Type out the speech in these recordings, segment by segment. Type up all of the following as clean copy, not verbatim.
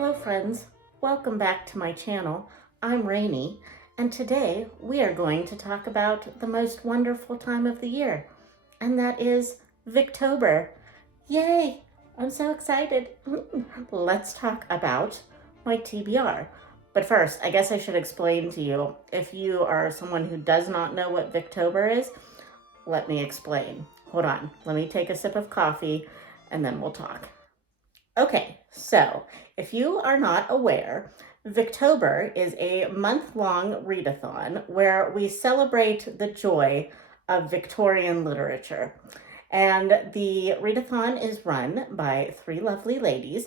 Hello friends, welcome back to my channel. I'm Rainey, and today we are going to talk about the most wonderful time of the year, and that is Victober. Yay! I'm so excited. Let's talk about my TBR. But first, I guess I should explain to you, if you are someone who does not know what Victober is, let me explain. Hold on, let me take a sip of coffee and then we'll talk. Okay, so if you are not aware, Victober is a month-long readathon where we celebrate the joy of Victorian literature. And the readathon is run by three lovely ladies,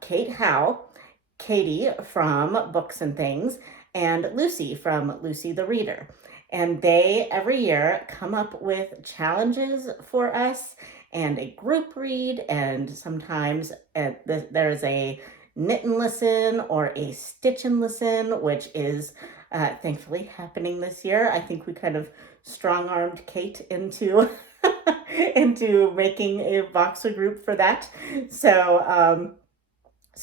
Kate Howe, Katie from Books and Things, and Lucy from Lucy the Reader. And they every year come up with challenges for us and a group read, and sometimes there's a knit and listen or a stitch and listen, which is thankfully happening this year. I think we kind of strong-armed Kate into into making a Voxer group for that. So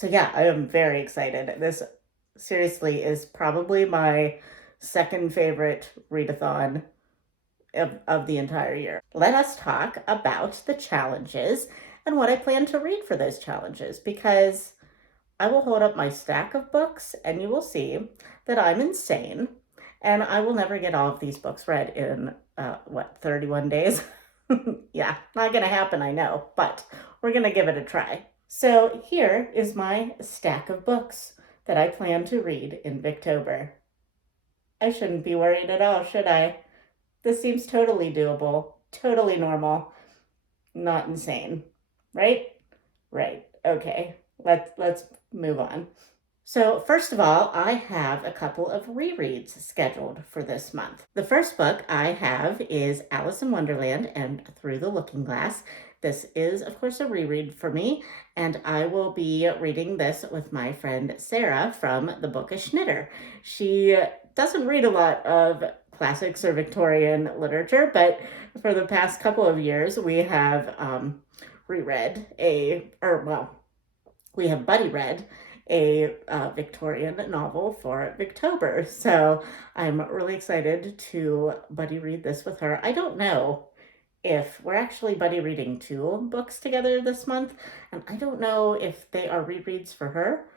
yeah, I am very excited. This seriously is probably my second favorite readathon of the entire year. Let us talk about the challenges and what I plan to read for those challenges, because I will hold up my stack of books and you will see that I'm insane and I will never get all of these books read in 31 days? Yeah, not gonna happen, I know, but we're gonna give it a try. So here is my stack of books that I plan to read in Victober. I shouldn't be worried at all, should I? This seems totally doable, totally normal, not insane, right? Right. Okay. Let's move on. So first of all, I have a couple of rereads scheduled for this month. The first book I have is Alice in Wonderland and Through the Looking Glass. This is, of course, a reread for me, and I will be reading this with my friend Sarah from The Bookish Knitter. She doesn't read a lot of classics or Victorian literature, but for the past couple of years, we have we have buddy read a Victorian novel for Victober. So I'm really excited to buddy read this with her. I don't know if we're actually buddy reading two books together this month, and I don't know if they are rereads for her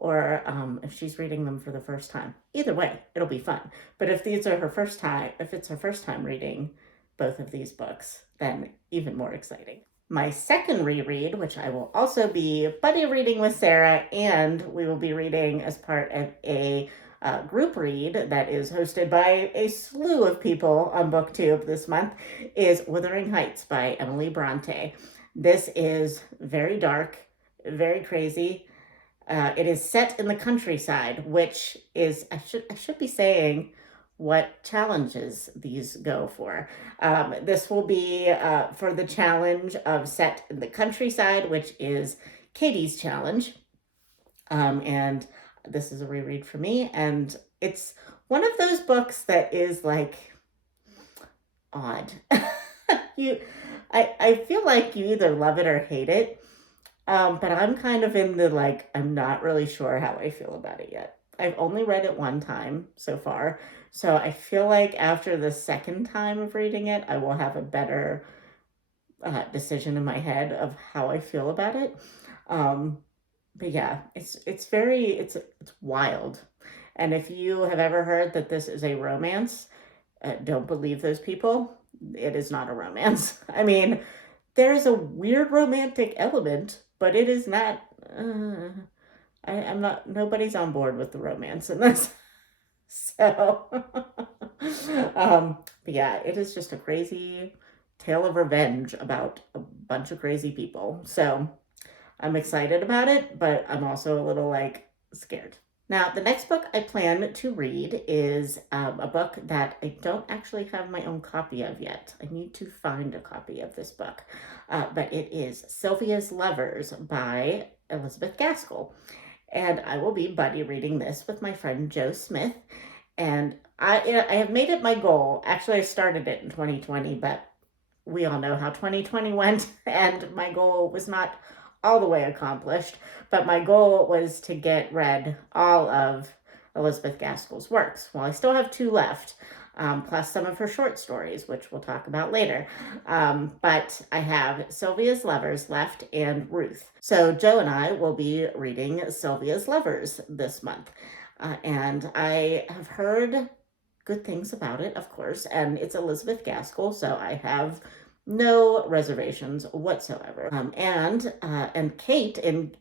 or if she's reading them for the first time. Either way, it'll be fun. But if it's her first time reading both of these books, then even more exciting. My second reread, which I will also be buddy reading with Sarah, and we will be reading as part of a group read that is hosted by a slew of people on BookTube this month, is Wuthering Heights by Emily Bronte. This is very dark, very crazy. It is set in the countryside, which is, I should be saying what challenges these go for. This will be for the challenge of set in the countryside, which is Katie's challenge. And this is a reread for me, and it's one of those books that is like odd. I feel like you either love it or hate it. But I'm kind of in the I'm not really sure how I feel about it yet. I've only read it one time so far, so I feel like after the second time of reading it, I will have a better decision in my head of how I feel about it. But yeah, it's wild. And if you have ever heard that this is a romance, don't believe those people. It is not a romance. I mean, there is a weird romantic element, but it is not, I'm not, nobody's on board with the romance in this. So, but yeah, it is just a crazy tale of revenge about a bunch of crazy people. So I'm excited about it, but I'm also a little scared. Now, the next book I plan to read is a book that I don't actually have my own copy of yet. I need to find a copy of this book. But it is Sylvia's Lovers by Elizabeth Gaskell. And I will be buddy reading this with my friend Jo Smith. And I have made it my goal. Actually, I started it in 2020, but we all know how 2020 went, and my goal was not all the way accomplished, but my goal was to get read all of Elizabeth Gaskell's works. Well, I still have 2 left, plus some of her short stories, which we'll talk about later. But I have Sylvia's Lovers left and Ruth. So Joe and I will be reading Sylvia's Lovers this month. And I have heard good things about it, of course, and it's Elizabeth Gaskell, so I have no reservations whatsoever. And Kate in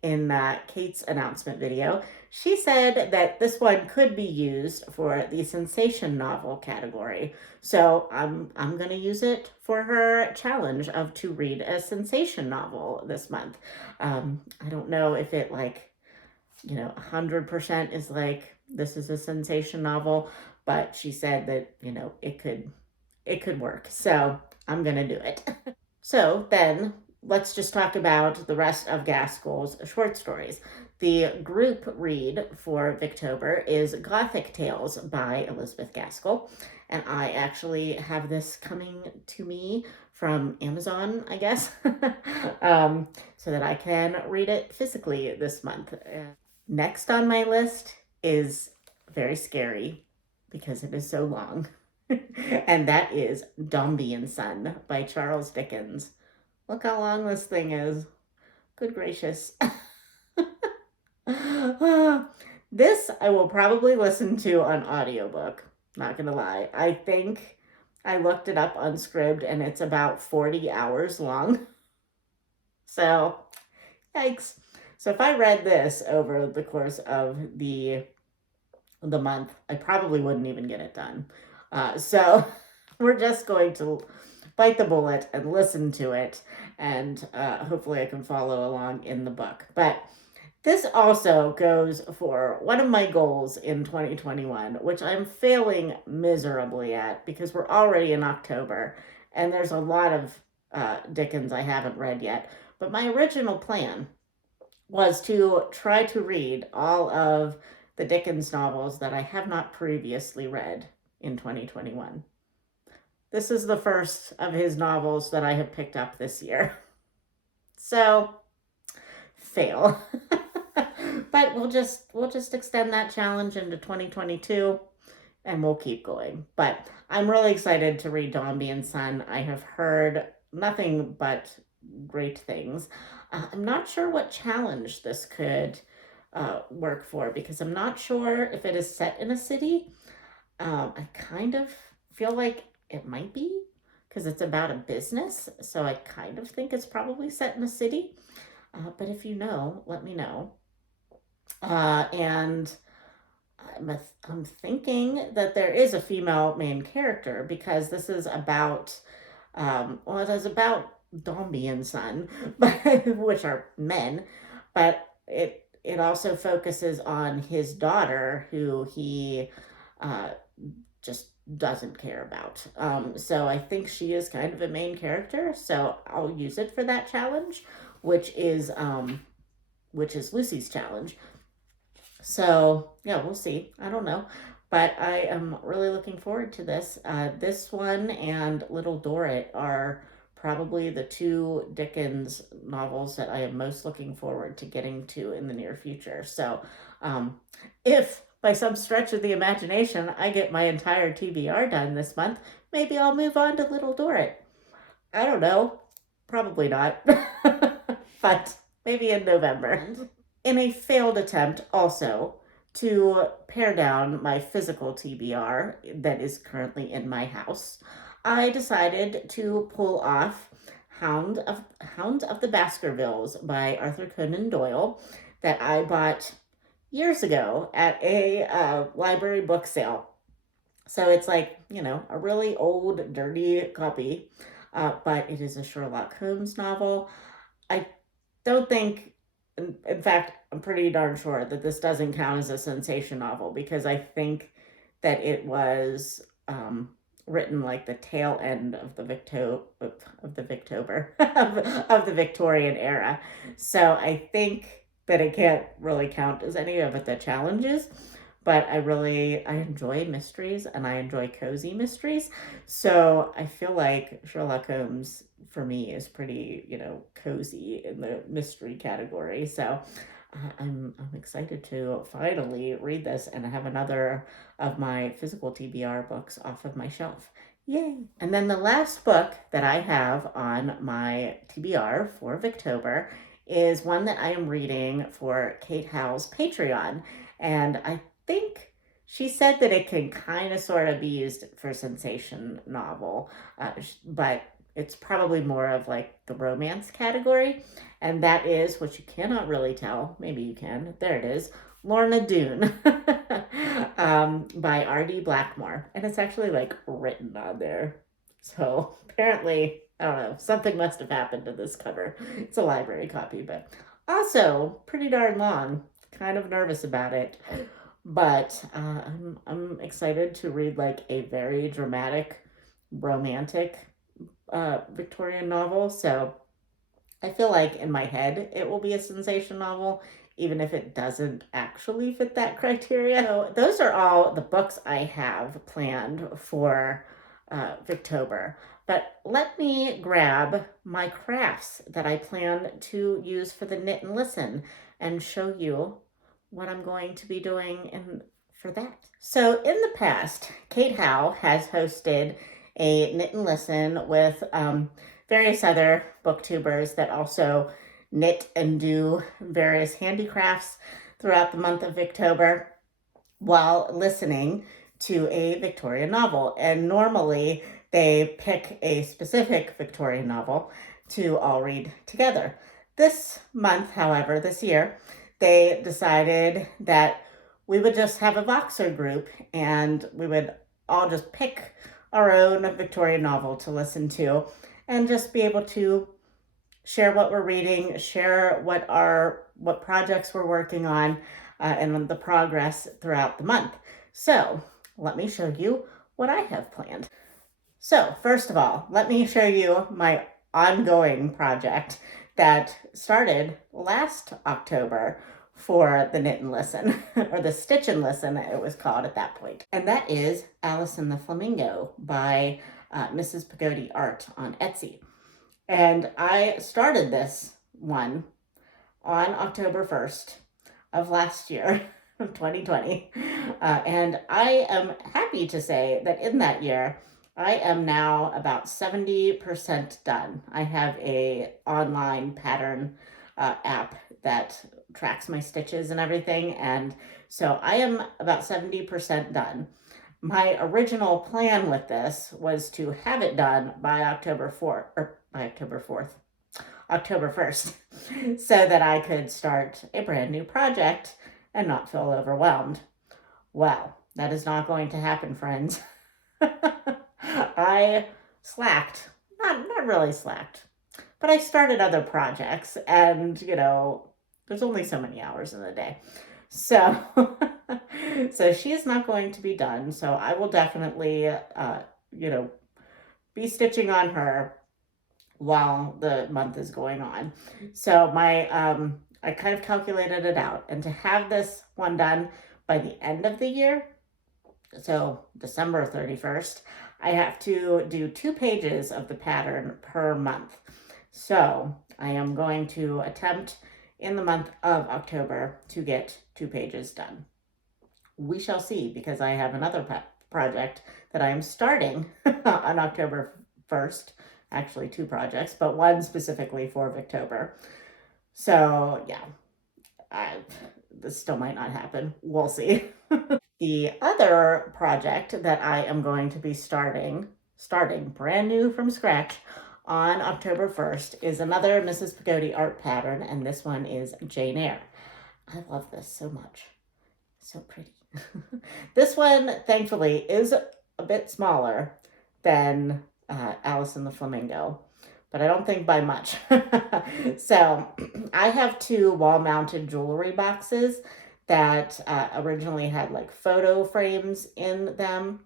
Kate's announcement video, she said that this one could be used for the sensation novel category. So I'm gonna use it for her challenge of to read a sensation novel this month. I don't know if it 100% is this is a sensation novel, but she said that it could work. So I'm gonna do it. So then let's just talk about the rest of Gaskell's short stories. The group read for Victober is Gothic Tales by Elizabeth Gaskell. And I actually have this coming to me from Amazon, I guess, so that I can read it physically this month. Next on my list is very scary because it is so long. And that is Dombey and Son by Charles Dickens. Look how long this thing is. Good gracious. This I will probably listen to on audiobook. Not gonna lie. I think I looked it up on Scribd and it's about 40 hours long. So, yikes. So if I read this over the course of the month, I probably wouldn't even get it done. So we're just going to bite the bullet and listen to it, and hopefully I can follow along in the book. But this also goes for one of my goals in 2021, which I'm failing miserably at because we're already in October and there's a lot of Dickens I haven't read yet. But my original plan was to try to read all of the Dickens novels that I have not previously read in 2021. This is the first of his novels that I have picked up this year. So, fail. But we'll just extend that challenge into 2022 and we'll keep going. But I'm really excited to read Dombey and Son. I have heard nothing but great things. I'm not sure what challenge this could work for because I'm not sure if it is set in a city. I kind of feel like it might be because it's about a business. So I kind of think it's probably set in a city. But if you know, let me know. And I'm thinking that there is a female main character because this is about, it is about Dombey and Son, which are men, but it also focuses on his daughter who he just doesn't care about. So I think she is kind of a main character, so I'll use it for that challenge, which is Lucy's challenge. So yeah, we'll see. I don't know, but I am really looking forward to this. This one and Little Dorrit are probably the 2 Dickens novels that I am most looking forward to getting to in the near future. So if by some stretch of the imagination I get my entire TBR done this month, maybe I'll move on to Little Dorrit. I don't know. Probably not. But maybe in November. In a failed attempt also to pare down my physical TBR that is currently in my house, I decided to pull off Hound of the Baskervilles by Arthur Conan Doyle that I bought years ago at a library book sale. So it's a really old, dirty copy, but it is a Sherlock Holmes novel. I don't think, in fact, I'm pretty darn sure that this doesn't count as a sensation novel because I think that it was written the tail end of the Victober of the Victorian era. So I think that it can't really count as any of the challenges. but I enjoy mysteries and I enjoy cozy mysteries. So I feel like Sherlock Holmes for me is pretty, cozy in the mystery category. So I'm excited to finally read this and have another of my physical TBR books off of my shelf. Yay! And then the last book that I have on my TBR for Victober is one that I am reading for Kate Howell's Patreon. And I think she said that it can kind of sort of be used for sensation novel, but it's probably more of like the romance category. And that is what you cannot really tell. Maybe you can. There it is. Lorna Doone by R.D. Blackmore. And it's actually like written on there. So apparently, I don't know, something must have happened to this cover. It's a library copy, but also pretty darn long. Kind of nervous about it. But I'm excited to read like a very dramatic, romantic Victorian novel. So I feel like in my head it will be a sensation novel, even if it doesn't actually fit that criteria. So those are all the books I have planned for Victober. But let me grab my crafts that I plan to use for the knit and listen and show you what I'm going to be doing for that. So in the past, Kate Howe has hosted a knit and listen with various other booktubers that also knit and do various handicrafts throughout the month of Victober while listening to a Victorian novel. And normally they pick a specific Victorian novel to all read together. This month, however, this year, they decided that we would just have a Voxer group and we would all just pick our own Victorian novel to listen to and just be able to share what we're reading, share what projects we're working on, and the progress throughout the month. So let me show you what I have planned. So first of all, let me show you my ongoing project that started last October for the Knit and Listen, or the Stitch and Listen, it was called at that point. And that is Alice and the Flamingo by Mrs. Pagodi Art on Etsy. And I started this one on October 1st of last year, of 2020. And I am happy to say that in that year, I am now about 70% done. I have a online pattern app that tracks my stitches and everything. And so I am about 70% done. My original plan with this was to have it done by October 1st, so that I could start a brand new project and not feel overwhelmed. Well, that is not going to happen, friends. I slacked. Not really slacked, but I started other projects and, there's only so many hours in the day. So, so she is not going to be done. So I will definitely, be stitching on her while the month is going on. So I kind of calculated it out, and to have this one done by the end of the year, so December 31st, I have to do 2 pages of the pattern per month. So I am going to attempt in the month of October to get 2 pages done. We shall see, because I have another project that I am starting on October 1st. Actually 2 projects, but one specifically for Victober. So yeah, this still might not happen. We'll see. The other project that I am going to be starting brand new from scratch on October 1st is another Mrs. Pagodi art pattern, and this one is Jane Eyre. I love this so much. So pretty. This one, thankfully, is a bit smaller than Alice and the Flamingo, but I don't think by much. So I have 2 wall-mounted jewelry boxes that originally had like photo frames in them.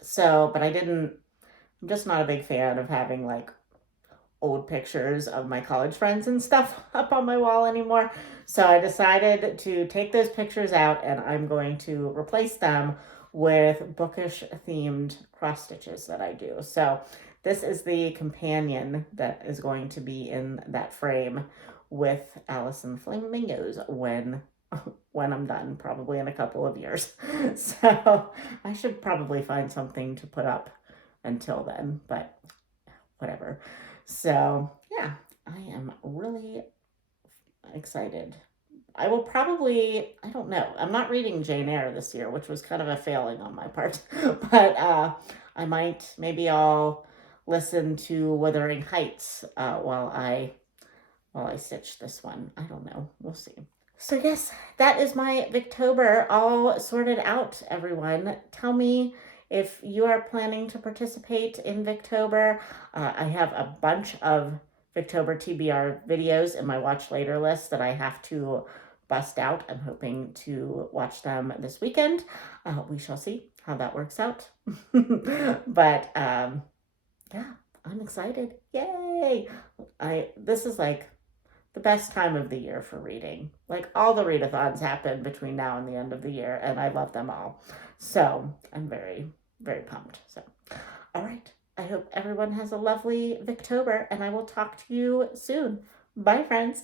So, but I'm just not a big fan of having like old pictures of my college friends and stuff up on my wall anymore. So I decided to take those pictures out and I'm going to replace them with bookish themed cross stitches that I do. So this is the companion that is going to be in that frame with Alice and the Flamingos when I'm done, probably in a couple of years. So I should probably find something to put up until then, but whatever. So yeah, I am really excited. I will probably, I don't know, I'm not reading Jane Eyre this year, which was kind of a failing on my part, but I might, maybe I'll listen to Wuthering Heights while I stitch this one. I don't know. We'll see. So yes, that is my Victober all sorted out, everyone. Tell me if you are planning to participate in Victober. I have a bunch of Victober TBR videos in my watch later list that I have to bust out. I'm hoping to watch them this weekend. We shall see how that works out. But yeah, I'm excited. Yay! This is like the best time of the year for reading. Like all the readathons happen between now and the end of the year, and I love them all. So I'm very, very pumped. So, all right. I hope everyone has a lovely Victober, and I will talk to you soon. Bye, friends.